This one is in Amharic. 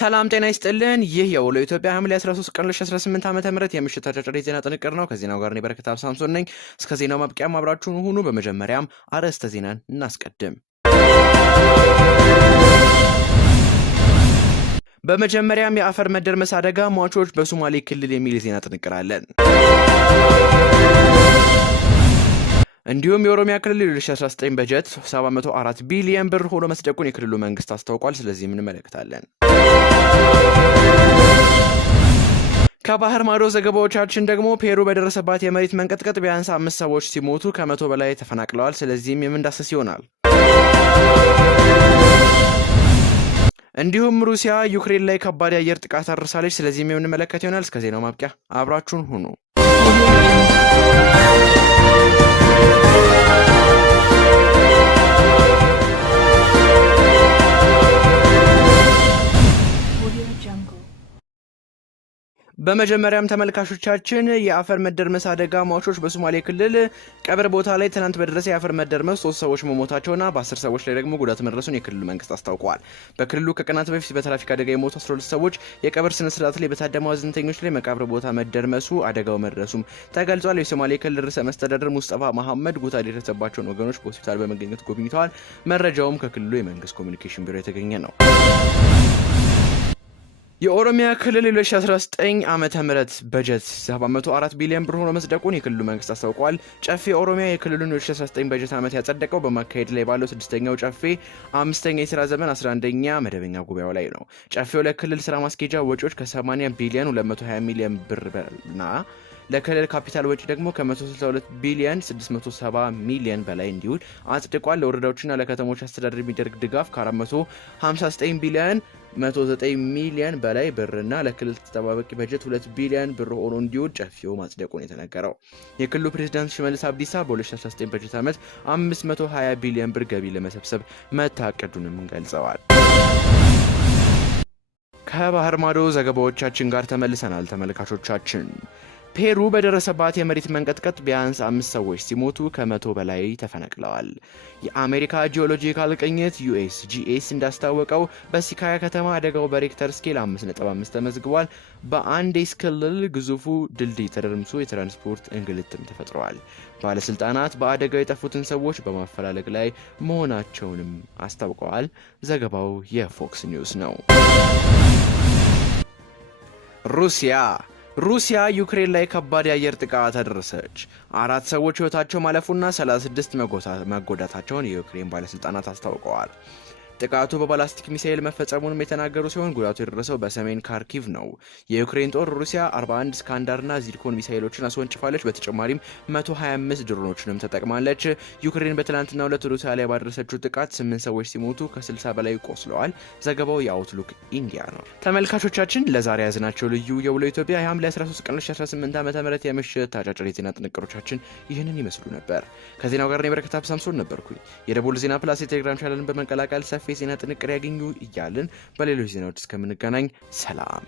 ሰላም ጤና ይስጥልን። ይህ የውሎ ኢትዮጵያ ሐምሌ 13 ቀን 2018 ዓ.ም የምሽት አጫጭር የዜና ጥንቅር ነው። ከዜናው ጋር እኔ በረከት ሳምሶን ነኝ። እስከ ዜናው ማብቂያም አብራችሁን ሁኑ። በመጀመሪያም አርዕስተ ዜናን እናስቀድም። በመጀመሪያም የአፈር መደርመስ አደጋ ሟቾች በሶማሌ ክልል የሚል የዜና ጥንቅር አለን። እንዲሁም የኦሮሚያ ክልል 2019 በጀት 704 ቢሊዮን ብር ሆኖ መስደቁን የክልሉ መንግስት አስታውቋል። ስለዚህ እንመለከታለን። ከባህር ማዶ ዘገባዎቻችን ደግሞ ፔሩ በደረሰባት የመሬት መንቀጥቀጥ ቢያንስ 5 ሰዎች ሲሞቱ ከ100 በላይ ተፈናቅለዋል። ስለዚህም የምንዳሰስ ይሆናል። እንዲሁም ሩሲያ ዩክሬን ላይ ከባድ የአየር ጥቃት አድርሳለች። ስለዚህም የምንመለከት ይሆናል። እስከ ዜናው ማብቂያ አብራችሁን ሁኑ። በመጀመሪያም ተመልካቾቻችን የአፈር መደርመስ አደጋ ሟቾች በሶማሌ ክልል ቀብር ቦታ ላይ ትናንት በደረሰ የአፈር መደርመስ 3 ሰዎች መሞታቸውና በ10 ሰዎች ላይ ደግሞ ጉዳት መድረሱን የክልሉ መንግስት አስታውቋል። በክልሉ ከቀናት በፊት በትራፊክ አደጋ የሞቱ 12 ሰዎች የቀብር ስነ ስርዓት ላይ በታደሙ ሀዘንተኞች ላይ መቃብር ቦታ መደርመሱ አደጋው መድረሱም ተገልጿል። የሶማሌ ክልል ርዕሰ መስተዳድር ሙስጠፋ መሐመድ ጉዳት የደረሰባቸውን ወገኖች በሆስፒታል በመገኘት ጎብኝተዋል። መረጃውም ከክልሉ የመንግስት ኮሚኒኬሽን ቢሮ የተገኘ ነው። የኦሮሚያ ክልል 2019 ዓመተ ምህረት በጀት 704 ቢሊዮን ብር ሆኖ መስደቁን የክልሉ መንግስት አስታውቋል። ጨፌ ኦሮሚያ የክልሉን 2019 በጀት ዓመት ያጸደቀው በማካሄድ ላይ ባለው 6ኛው ጨፌ 5ኛ የሥራ ዘመን 11ኛ መደበኛ ጉባኤው ላይ ነው። ጨፌው ለክልል ስራ ማስኬጃ ወጪዎች ከ80 ቢሊዮን 220 ሚሊዮን ብር እና ለክልል ካፒታል ወጪ ደግሞ ከ162 ቢሊዮን 670 ሚሊዮን በላይ እንዲውል አጽድቋል። ለወረዳዎችና ለከተሞች አስተዳደር የሚደረግ ድጋፍ ከ459 ቢሊዮን 109 ሚሊዮን በላይ ብርና ለክልል ተጠባባቂ በጀት 2 ቢሊዮን ብር ሆኖ እንዲውል ጨፌው ማጽደቁን የተነገረው የክልሉ ፕሬዝዳንት ሽመልስ አብዲሳ በ2019 በጀት ዓመት 520 ቢሊዮን ብር ገቢ ለመሰብሰብ መታቀዱንም ገልጸዋል። ከባህር ማዶ ዘገባዎቻችን ጋር ተመልሰናል ተመልካቾቻችን። ፔሩ በደረሰባት የመሬት መንቀጥቀጥ ቢያንስ 5 ሰዎች ሲሞቱ ከ100 በላይ ተፈናቅለዋል። የአሜሪካ ጂኦሎጂካል ቅኝት USGS እንዳስታወቀው በሲካያ ከተማ አደጋው በሬክተር ስኬል 5.5 ተመዝግቧል። በአንዴስ ክልል ግዙፉ ድልድይ ተደርምሶ የትራንስፖርት እንግልትም ተፈጥሯል። ባለስልጣናት በአደጋው የጠፉትን ሰዎች በማፈላለግ ላይ መሆናቸውንም አስታውቀዋል። ዘገባው የፎክስ ኒውስ ነው። ሩሲያ ዩክሬን ላይ ከባድ የአየር ጥቃት አደረሰች። 4 ሰዎች ህይወታቸው ማለፉና 36 መጎዳታቸውን የዩክሬን ባለስልጣናት አስታውቀዋል። ጥቃቱ በባላስቲክ ሚሳኤል መፈጸሙንም የተናገሩ ሲሆን ጉዳቱ የደረሰው በሰሜን ካርኪቭ ነው። የዩክሬን ጦር ሩሲያ 41 ስካንዳርና ዚርኮን ሚሳኤሎችን አስወንጭፋለች። በተጨማሪም 125 ድሮኖችንም ተጠቅማለች። ዩክሬን በትላንትናው ዕለት ሩሲያ ላይ ባደረሰችው ጥቃት 8 ሰዎች ሲሞቱ ከ60 በላይ ቆስለዋል። ዘገባው የአውትሉክ ኢንዲያ ነው። ተመልካቾቻችን ለዛሬ ያዝናቸው ልዩ የውሎ ኢትዮጵያ የሐምሌ 13 ቀን 2018 ዓ.ም የምሽት አጫጭር የዜና ጥንቅሮቻችን ይህንን ይመስሉ ነበር። ከዜናው ጋር እኔ በረከት ሳምሶን ነበርኩኝ። የደቡል ዜና ፕላስ የቴሌግራም ቻናልን በመቀላቀል ሰፊ ዜና ጥንቅር ያገኙ እያልን በሌሎች ዜናዎች እስከምንገናኝ ሰላም።